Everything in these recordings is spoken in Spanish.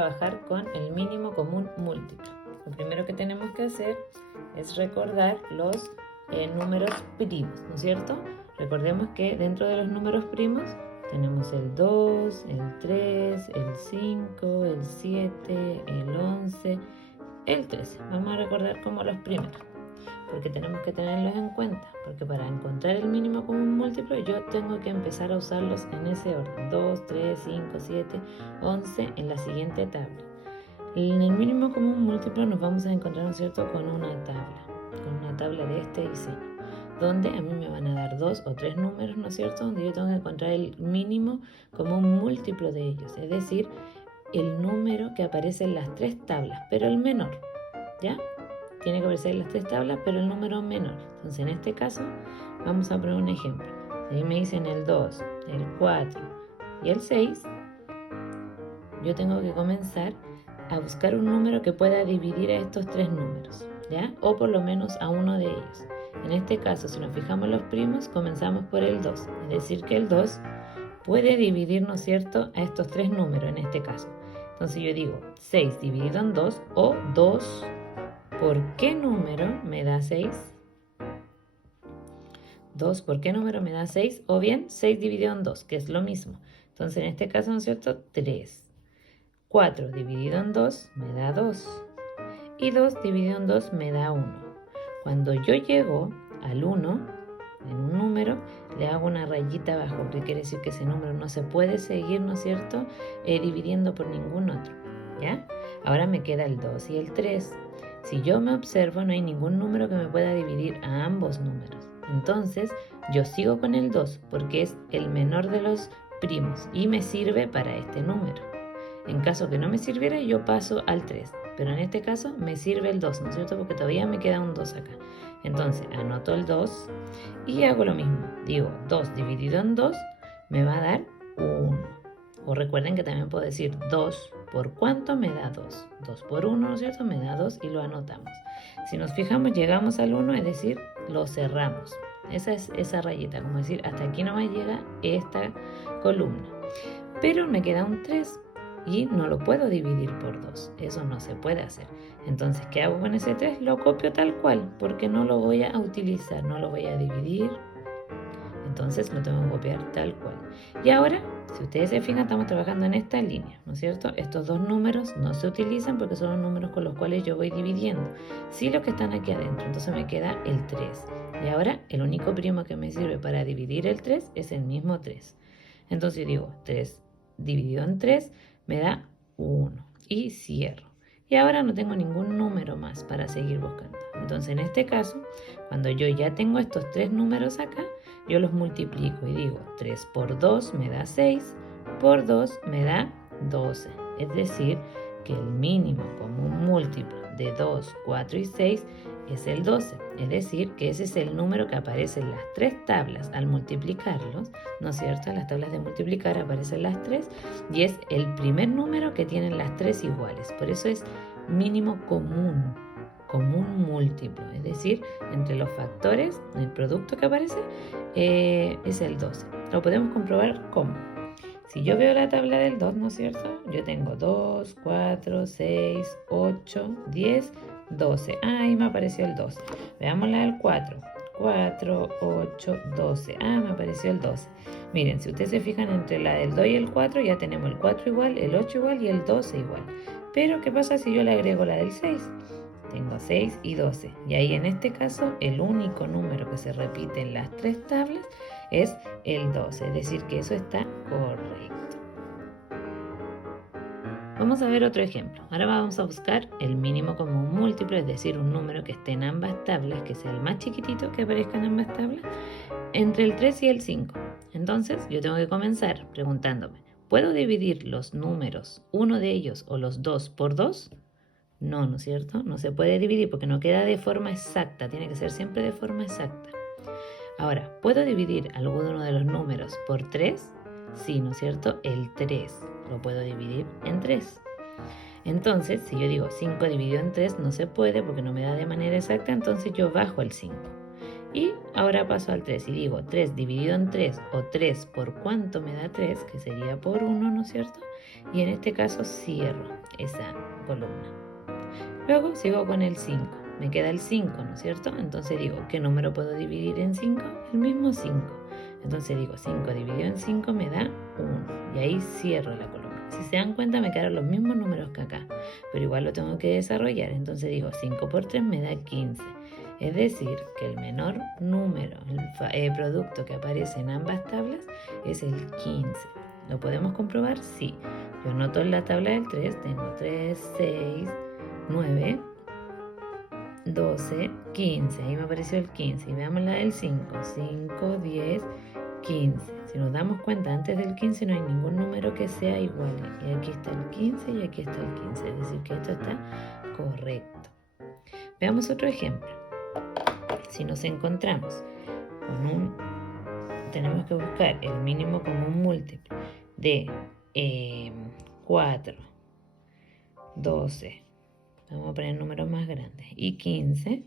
trabajar con el mínimo común múltiplo. Lo primero que tenemos que hacer es recordar los números primos, ¿no es cierto? Recordemos que dentro de los números primos tenemos el 2, el 3, el 5, el 7, el 11, el 13. Vamos a recordar como los primeros, porque tenemos que tenerlos en cuenta, porque para encontrar el mínimo común múltiplo yo tengo que empezar a usarlos en ese orden: 2, 3, 5, 7, 11 en la siguiente tabla. En el mínimo común múltiplo nos vamos a encontrar, ¿no es cierto?, con una tabla de este diseño, donde a mí me van a dar 2 o 3 números, ¿no es cierto?, donde yo tengo que encontrar el mínimo común múltiplo de ellos, es decir, el número que aparece en las 3 tablas, pero el menor, ¿ya? Tiene que aparecer en las 3 tablas, pero el número menor. Entonces, en este caso, vamos a poner un ejemplo. Si ahí me dicen el 2, el 4 y el 6, yo tengo que comenzar a buscar un número que pueda dividir a estos 3 números, ¿ya? O por lo menos a uno de ellos. En este caso, si nos fijamos en los primos, comenzamos por el 2. Es decir, que el 2 puede dividir, ¿no es cierto?, a estos 3 números en este caso. Entonces yo digo 6 dividido en 2, o 2 por qué número me da 6. 2 por qué número me da 6, o bien 6 dividido en 2, que es lo mismo. Entonces en este caso, ¿no es cierto?, 3. 4 dividido en 2 me da 2. Y 2 dividido en 2 me da 1. Cuando yo llego al 1 en un número, le hago una rayita abajo, que quiere decir que ese número no se puede seguir, ¿no es cierto?, dividiendo por ningún otro, ¿ya? Ahora me queda el 2 y el 3. Si yo me observo, no hay ningún número que me pueda dividir a ambos números. Entonces, yo sigo con el 2 porque es el menor de los primos y me sirve para este número. En caso que no me sirviera, yo paso al 3. Pero en este caso me sirve el 2, ¿no es cierto?, porque todavía me queda un 2 acá. Entonces anoto el 2 y hago lo mismo. Digo, 2 dividido en 2 me va a dar 1. O recuerden que también puedo decir 2 por cuánto me da 2. 2 por 1, ¿no es cierto?, me da 2 y lo anotamos. Si nos fijamos, llegamos al 1, es decir, lo cerramos. Esa es esa rayita, como decir, hasta aquí nomás llega esta columna. Pero me queda un 3. Y no lo puedo dividir por 2, eso no se puede hacer. Entonces, ¿qué hago con ese 3? Lo copio tal cual, porque no lo voy a utilizar, no lo voy a dividir. Entonces lo tengo que copiar tal cual. Y ahora, si ustedes se fijan, estamos trabajando en esta línea, ¿no es cierto? Estos dos números no se utilizan porque son los números con los cuales yo voy dividiendo. Sí, los que están aquí adentro, entonces me queda el 3. Y ahora, el único primo que me sirve para dividir el 3 es el mismo 3. Entonces yo digo, 3 dividido en 3 me da 1 y cierro. Y ahora no tengo ningún número más para seguir buscando. Entonces en este caso, cuando yo ya tengo estos 3 números acá, yo los multiplico y digo 3 por 2 me da 6, por 2 me da 12. Es decir, que el mínimo común múltiplo de 2, 4 y 6 es el 12. Es decir, que ese es el número que aparece en las 3 tablas al multiplicarlos, ¿no es cierto? En las tablas de multiplicar aparecen las 3 y es el primer número que tienen las 3 iguales. Por eso es mínimo común múltiplo. Es decir, entre los factores, el producto que aparece es el 12. Lo podemos comprobar ¿cómo? Si yo veo la tabla del 2, ¿no es cierto?, yo tengo 2, 4, 6, 8, 10, 12. Ahí me apareció el 12. Veamos la del 4. 4, 8, 12. Me apareció el 12. Miren, si ustedes se fijan, entre la del 2 y el 4 ya tenemos el 4 igual, el 8 igual y el 12 igual. Pero, ¿qué pasa si yo le agrego la del 6? Tengo 6 y 12. Y ahí en este caso, el único número que se repite en las 3 tablas es el 12. Es decir, que eso está correcto. Vamos a ver otro ejemplo. Ahora vamos a buscar el mínimo común múltiplo, es decir, un número que esté en ambas tablas, que sea el más chiquitito que aparezca en ambas tablas, entre el 3 y el 5. Entonces, yo tengo que comenzar preguntándome, ¿puedo dividir los números, uno de ellos o los dos, por 2? No, ¿no es cierto? No se puede dividir porque no queda de forma exacta, tiene que ser siempre de forma exacta. Ahora, ¿puedo dividir alguno de los números por 3? Sí, ¿no es cierto? El 3 lo puedo dividir en 3. Entonces, si yo digo 5 dividido en 3, no se puede porque no me da de manera exacta, entonces yo bajo el 5. Y ahora paso al 3 y digo 3 dividido en 3 o 3 por cuánto me da 3, que sería por 1, ¿no es cierto? y en este caso cierro esa columna. Luego sigo con el 5, me queda el 5, ¿no es cierto? Entonces digo, ¿qué número puedo dividir en 5? El mismo 5. Entonces digo, 5 dividido en 5 me da 1 y ahí cierro la columna. Si se dan cuenta me quedaron los mismos números que acá, pero igual lo tengo que desarrollar. Entonces digo, 5 por 3 me da 15. Es decir, que el menor número, el producto que aparece en ambas tablas es el 15. ¿Lo podemos comprobar? Sí. Yo anoto en la tabla del 3, tengo 3, 6, 9, 12, 15. Ahí me apareció el 15. Y veamos la del 5. 5, 10, 15. Si nos damos cuenta, antes del 15 no hay ningún número que sea igual. Y aquí está el 15 y aquí está el 15. Es decir, que esto está correcto. Veamos otro ejemplo. Si nos encontramos con tenemos que buscar el mínimo común múltiplo de 4, 12, vamos a poner números más grandes, y 15,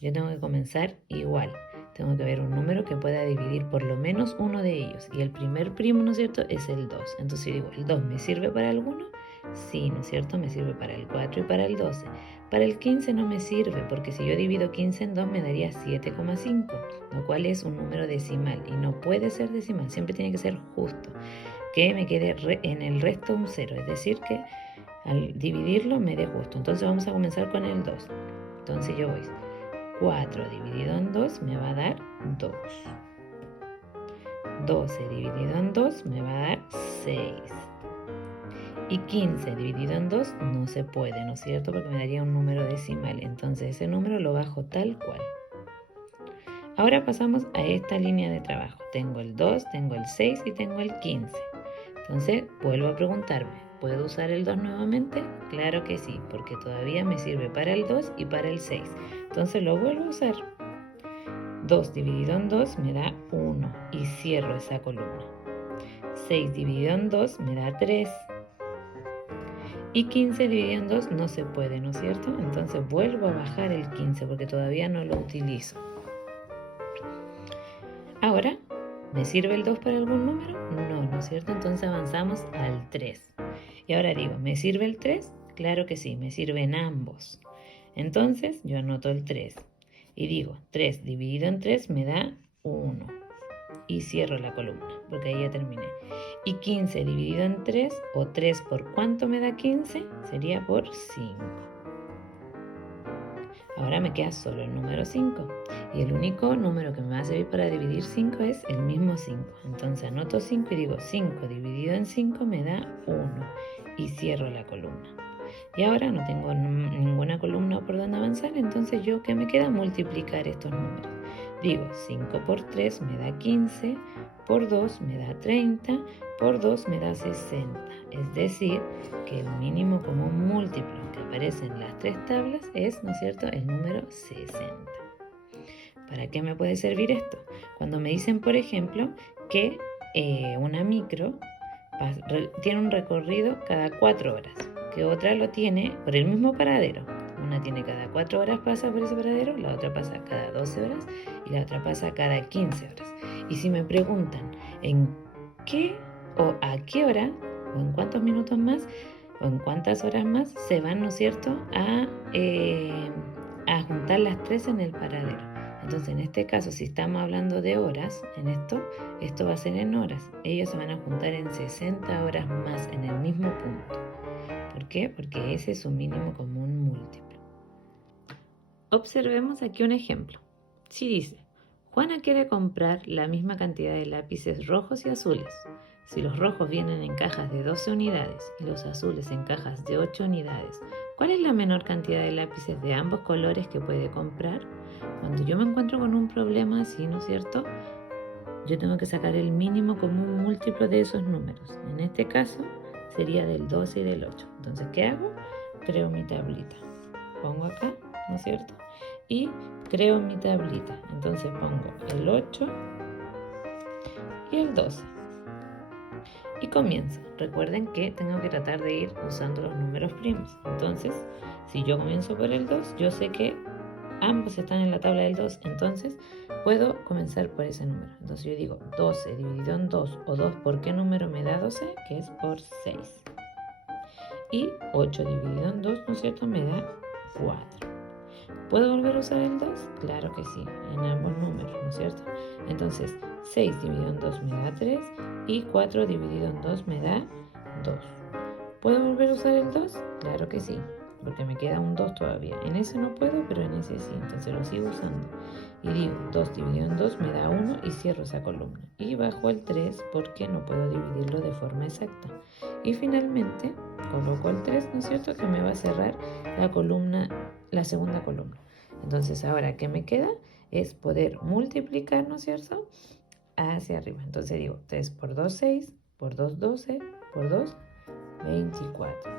yo tengo que comenzar igual. Tengo que ver un número que pueda dividir por lo menos uno de ellos. Y el primer primo, ¿no es cierto?, es el 2. Entonces digo, ¿el 2 me sirve para alguno? Sí, ¿no es cierto? Me sirve para el 4 y para el 12. Para el 15 no me sirve, porque si yo divido 15 en 2 me daría 7,5, lo cual es un número decimal. Y no puede ser decimal, siempre tiene que ser justo. Que me quede en el resto un 0, es decir que al dividirlo me dé justo. Entonces vamos a comenzar con el 2. Entonces yo voy... 4 dividido en 2 me va a dar 2. 12 dividido en 2 me va a dar 6. Y 15 dividido en 2 no se puede, ¿no es cierto? Porque me daría un número decimal. Entonces ese número lo bajo tal cual. Ahora pasamos a esta línea de trabajo. Tengo el 2, tengo el 6 y tengo el 15. Entonces vuelvo a preguntarme, ¿puedo usar el 2 nuevamente? Claro que sí, porque todavía me sirve para el 2 y para el 6. Entonces lo vuelvo a usar. 2 dividido en 2 me da 1 y cierro esa columna. 6 dividido en 2 me da 3. Y 15 dividido en 2 no se puede, ¿no es cierto? Entonces vuelvo a bajar el 15 porque todavía no lo utilizo. Ahora, ¿me sirve el 2 para algún número? No, ¿no es cierto? Entonces avanzamos al 3. Y ahora digo, ¿me sirve el 3? Claro que sí, me sirven ambos. Entonces yo anoto el 3 y digo, 3 dividido en 3 me da 1 y cierro la columna porque ahí ya terminé. Y 15 dividido en 3, o 3 por cuánto me da 15, sería por 5. Ahora me queda solo el número 5 y el único número que me va a servir para dividir 5 es el mismo 5. Entonces anoto 5 y digo 5 dividido en 5 me da 1 y cierro la columna. Y ahora no tengo ninguna columna por donde avanzar, entonces yo, ¿qué me queda? Multiplicar estos números. Digo, 5 por 3 me da 15, por 2 me da 30, por 2 me da 60. Es decir, que el mínimo común múltiplo que aparece en las tres tablas es, ¿no es cierto?, el número 60. ¿Para qué me puede servir esto? Cuando me dicen, por ejemplo, que una micro tiene un recorrido cada 4 horas, que otra lo tiene por el mismo paradero. Una tiene cada 4 horas pasa por ese paradero, la otra pasa cada 12 horas y la otra pasa cada 15 horas. Y si me preguntan en qué o a qué hora o en cuántos minutos más o en cuántas horas más se van, ¿no es cierto?, a juntar las tres en el paradero. Entonces, en este caso, si estamos hablando de horas, esto va a ser en horas. Ellos se van a juntar en 60 horas más en el mismo punto. ¿Por qué? Porque ese es su mínimo común múltiplo. Observemos aquí un ejemplo. Si dice, Juana quiere comprar la misma cantidad de lápices rojos y azules. Si los rojos vienen en cajas de 12 unidades y los azules en cajas de 8 unidades, ¿cuál es la menor cantidad de lápices de ambos colores que puede comprar? Cuando yo me encuentro con un problema así, ¿no es cierto?, yo tengo que sacar el mínimo común múltiplo de esos números. En este caso sería del 12 y del 8. Entonces, ¿qué hago? Creo mi tablita. Pongo acá, ¿no es cierto?, y creo mi tablita. Entonces pongo el 8 y el 12. Y comienzo. Recuerden que tengo que tratar de ir usando los números primos. Entonces, si yo comienzo por el 2, yo sé que ambos están en la tabla del 2. Entonces, puedo comenzar por ese número. Entonces yo digo 12 dividido en 2 o 2 por qué número me da 12, que es por 6. Y 8 dividido en 2, ¿no es cierto?, me da 4. ¿Puedo volver a usar el 2? Claro que sí, en ambos números, ¿no es cierto? Entonces 6 dividido en 2 me da 3 y 4 dividido en 2 me da 2. ¿Puedo volver a usar el 2? Claro que sí, porque me queda un 2 todavía. En ese no puedo, pero en ese sí, entonces lo sigo usando. Y digo, 2 dividido en 2 me da 1 y cierro esa columna. Y bajo el 3 porque no puedo dividirlo de forma exacta. Y finalmente coloco el 3, ¿no es cierto?, que me va a cerrar la segunda columna. Entonces ahora, ¿qué me queda? Es poder multiplicar, ¿no es cierto?, hacia arriba. Entonces digo, 3 por 2, 6, por 2, 12, por 2, 24.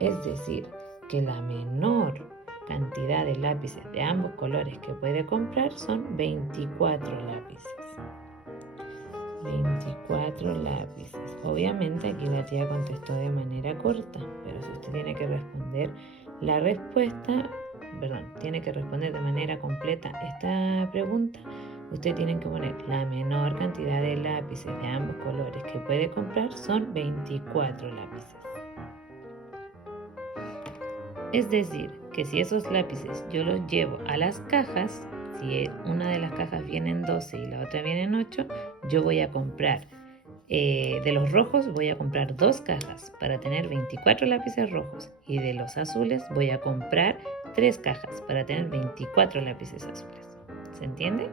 Es decir, que la menor cantidad de lápices de ambos colores que puede comprar son 24 lápices. 24 lápices. Obviamente aquí la tía contestó de manera corta, pero si usted tiene que responder la respuesta, tiene que responder de manera completa esta pregunta, usted tiene que poner la menor cantidad de lápices de ambos colores que puede comprar son 24 lápices. Es decir, que si esos lápices yo los llevo a las cajas, si una de las cajas viene en 12 y la otra viene en 8, yo voy a comprar, de los rojos voy a comprar 2 cajas para tener 24 lápices rojos, y de los azules voy a comprar 3 cajas para tener 24 lápices azules. ¿Se entiende?